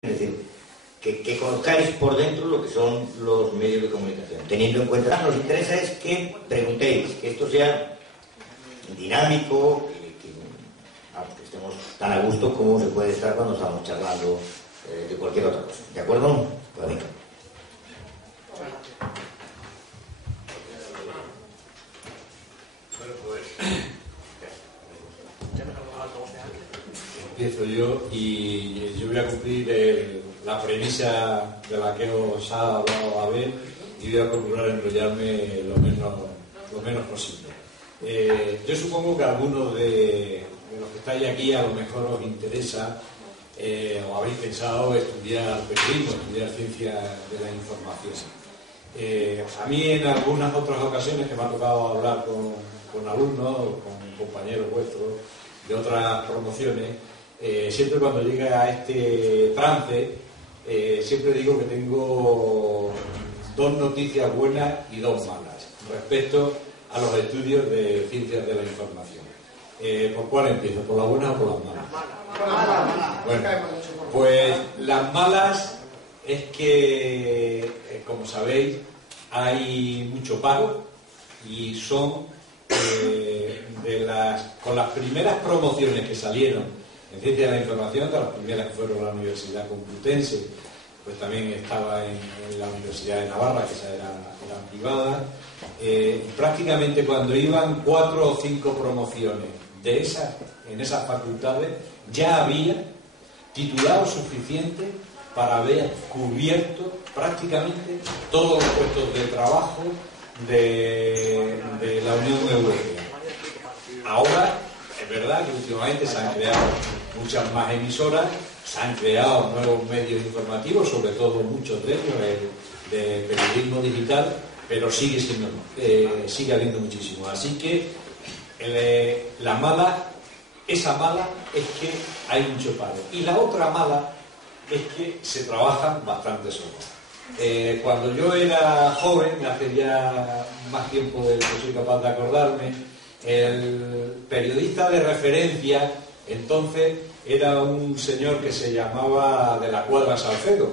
Es decir, que conozcáis por dentro lo que son los medios de comunicación. Teniendo en cuenta, nos interesa es que preguntéis, que esto sea dinámico, que estemos tan a gusto como se puede estar cuando estamos charlando de cualquier otra cosa. ¿De acuerdo? Pues venga. Empiezo yo y yo voy a cumplir la premisa de la que os ha hablado Abel y voy a procurar enrollarme lo menos posible. Yo supongo que algunos de los que estáis aquí a lo mejor os interesa o habéis pensado estudiar periodismo, estudiar ciencia de la información. A mí en algunas otras ocasiones que me ha tocado hablar con alumnos, con compañeros vuestros de otras promociones, siempre cuando llega a este trance, siempre digo que tengo dos noticias buenas y dos malas respecto a los estudios de ciencias de la información. ¿Por cuál empiezo? ¿Por las buenas o por las malas? Bueno, pues las malas es que, como sabéis, hay mucho paro y son con las primeras promociones que salieron en ciencia de la información, que las primeras que fueron la Universidad Complutense, pues también estaba en la Universidad de Navarra, que esa eran privadas. Prácticamente cuando iban 4 o 5 promociones en esas facultades, ya había titulados suficientes para haber cubierto prácticamente todos los puestos de trabajo de la Unión Europea. Ahora, es verdad que últimamente se han creado muchas más emisoras, se han creado nuevos medios informativos, sobre todo muchos de ellos de periodismo digital, pero sigue habiendo muchísimo. Así que esa mala es que hay mucho paro. Y la otra mala es que se trabajan bastantes horas. Cuando yo era joven, hace ya más tiempo del que soy capaz de acordarme, el periodista de referencia entonces era un señor que se llamaba de la Cuadra Salcedo,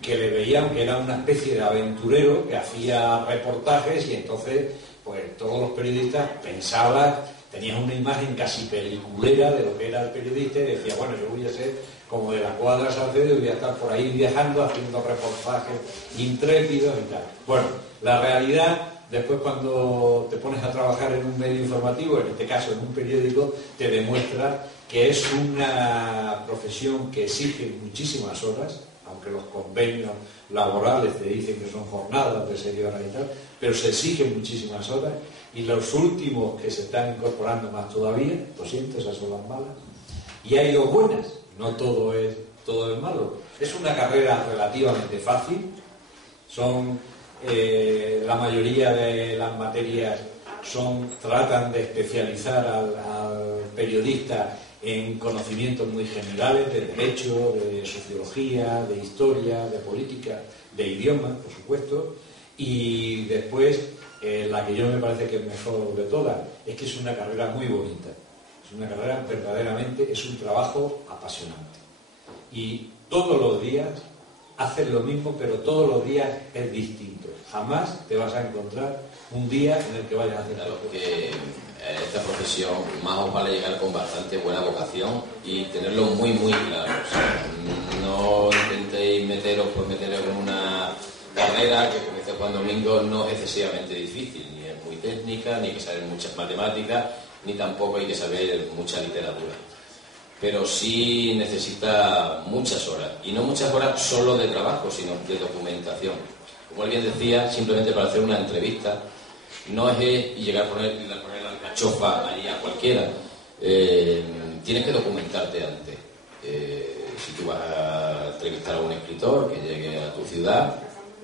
que le veían que era una especie de aventurero que hacía reportajes y entonces pues todos los periodistas pensaban, tenían una imagen casi peliculera de lo que era el periodista y decía, bueno, yo voy a ser como de la Cuadra Salcedo y voy a estar por ahí viajando haciendo reportajes intrépidos y tal. Bueno, la realidad, después cuando te pones a trabajar en un medio informativo, en este caso en un periódico, te demuestra que es una profesión que exige muchísimas horas, aunque los convenios laborales te dicen que son jornadas de 6 horas y tal, pero se exigen muchísimas horas y los últimos que se están incorporando más todavía, lo siento, esas son las malas, y hay dos buenas, no todo es malo. Es una carrera relativamente fácil, la mayoría de las materias tratan de especializar al periodista en conocimientos muy generales de derecho, de sociología, de historia, de política, de idioma, por supuesto, y después la que yo me parece que es mejor de todas es que es una carrera muy bonita, es una carrera verdaderamente, es un trabajo apasionante y todos los días haces lo mismo, pero todos los días es distinto. Jamás te vas a encontrar un día en el que vayas a hacer algo. Que esta profesión más os vale llegar con bastante buena vocación y tenerlo muy, muy claro. O sea, no intentéis meteros en una carrera que, como dice Juan Domingo, no es excesivamente difícil, ni es muy técnica, ni hay que saber muchas matemáticas, ni tampoco hay que saber mucha literatura. Pero sí necesita muchas horas, y no muchas horas solo de trabajo, sino de documentación. Como él bien decía, simplemente para hacer una entrevista, no es llegar a poner la alcachofa allí a cualquiera. Tienes que documentarte antes. Si tú vas a entrevistar a un escritor que llegue a tu ciudad,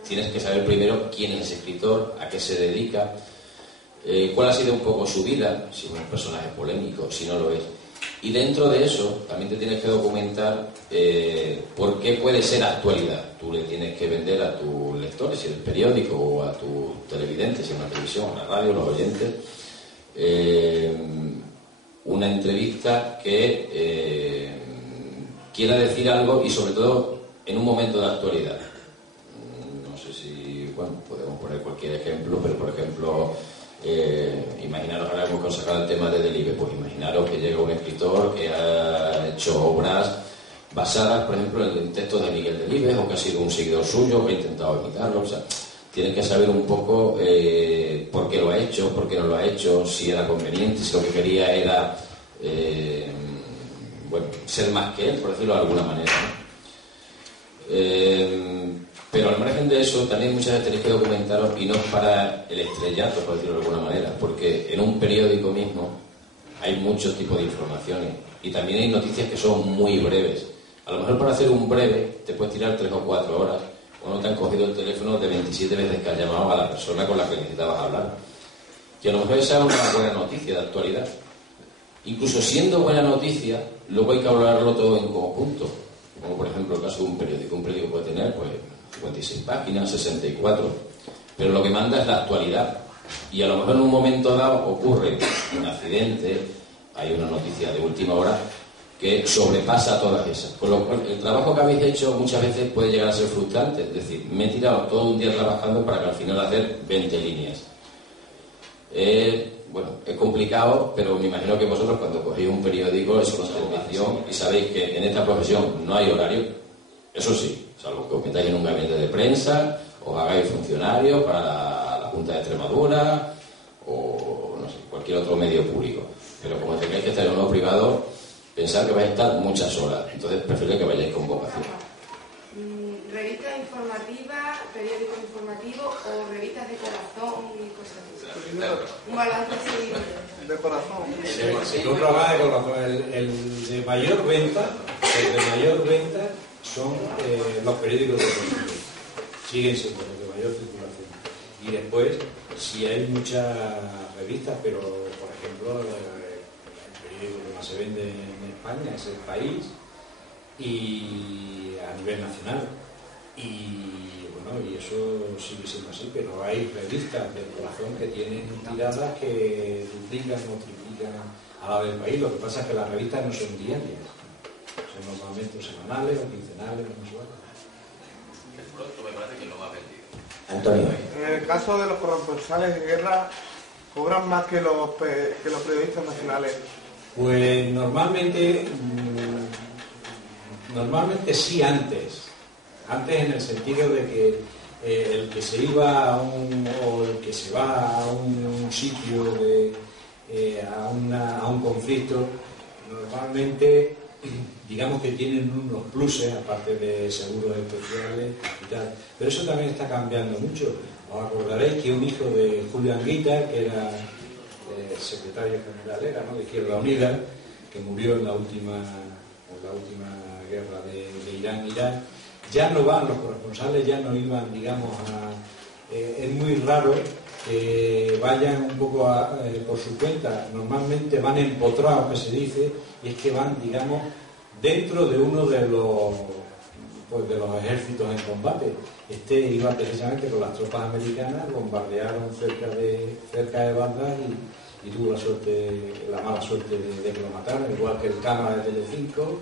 tienes que saber primero quién es ese escritor, a qué se dedica, cuál ha sido un poco su vida, si es un personaje polémico, si no lo es. Y dentro de eso también te tienes que documentar por qué puede ser actualidad. Tú le tienes que vender a tus lectores, si es el periódico, o a tus televidentes, si es una televisión, una radio, los oyentes, una entrevista que quiera decir algo y sobre todo en un momento de actualidad. No sé si, bueno, podemos poner cualquier ejemplo, pero por ejemplo, imaginaros, ahora hemos sacado el tema de Delibes, pues imaginaros que llega un escritor que ha hecho obras basadas, por ejemplo, en el texto de Miguel Delibes, o que ha sido un seguidor suyo, que ha intentado imitarlo, o sea, tienen que saber un poco por qué lo ha hecho, por qué no lo ha hecho, si era conveniente, si lo que quería era bueno, ser más que él, por decirlo de alguna manera, ¿no? Pero al margen de eso, también muchas veces tenéis que documentaros, y no es para el estrellato, por decirlo de alguna manera, porque en un periódico mismo hay muchos tipos de informaciones y también hay noticias que son muy breves. A lo mejor para hacer un breve te puedes tirar 3 o 4 horas, o no te han cogido el teléfono de 27 veces que has llamado a la persona con la que necesitabas hablar. Y a lo mejor esa es una buena noticia de actualidad. Incluso siendo buena noticia, luego hay que hablarlo todo en conjunto. Como por ejemplo el caso de un periódico. Un periódico puede tener pues 56 páginas, 64. Pero lo que manda es la actualidad. Y a lo mejor en un momento dado ocurre un accidente, hay una noticia de última hora que sobrepasa todas esas. Con lo cual, el trabajo que habéis hecho muchas veces puede llegar a ser frustrante. Es decir, me he tirado todo un día trabajando para que al final hacer 20 líneas. Bueno, es complicado, pero me imagino que vosotros cuando cogéis un periódico es una televisión y sabéis que en esta profesión no hay horario. Eso sí, salvo que os metáis en un gabinete de prensa, os hagáis funcionario para la Junta de Extremadura o no sé, cualquier otro medio público. Pero como tengáis que estar en uno privado, pensad que vais a estar muchas horas. Entonces prefiero que vayáis con vocación. ¿Revistas informativas, periódicos informativos o revistas de corazón y cosas así? Un balance así de corazón. Si no trabaja de corazón, el de mayor venta, son los periódicos de corazón. Siguen siendo los de mayor circulación. Y después, si hay muchas revistas, pero por ejemplo, el periódico que más se vende en España es El País, y a nivel nacional. Y bueno, y eso sigue siendo así, pero hay revistas del corazón que tienen tiradas que duplican o triplican a la del País. Lo que pasa es que las revistas no son diarias, son normalmente semanales o quincenales o mensuales. El pronto me parece que lo más vendido. Antonio. En el caso de los corresponsales de guerra, ¿cobran más que los periodistas nacionales? Pues normalmente sí, antes en el sentido de que el que se iba o el que se va a un sitio a un conflicto, normalmente digamos que tienen unos pluses aparte de seguros especiales y tal, pero eso también está cambiando mucho. Os acordaréis que un hijo de Julio Anguita, que era secretario general de Izquierda Unida, que murió en la última guerra de Irán-Irak, ya no van los corresponsales, ya no iban, digamos, es muy raro que vayan un poco por su cuenta. Normalmente van empotrados, que se dice, y es que van, digamos, dentro de uno de los ejércitos en combate. Iba precisamente con las tropas americanas, bombardearon cerca de Bagdad y tuvo la mala suerte de que lo mataron, igual que el cámara de Telecinco,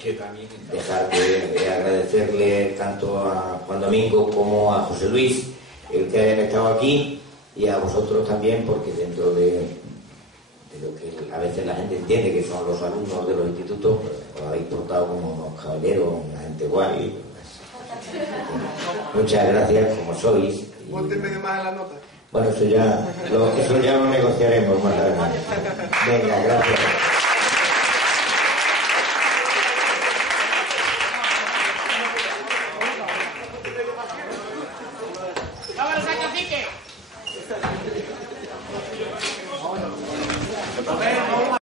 que también... Dejar de agradecerle tanto a Juan Domingo como a José Luis el que hayan estado aquí, y a vosotros también, porque dentro de lo que a veces la gente entiende que son los alumnos de los institutos, pues, os habéis portado como unos caballeros, una gente guay. Muchas gracias, como sois. Ponte medio más en la nota. Bueno, eso ya lo negociaremos más adelante. Venga, gracias. ¡Vámonos a Cacique!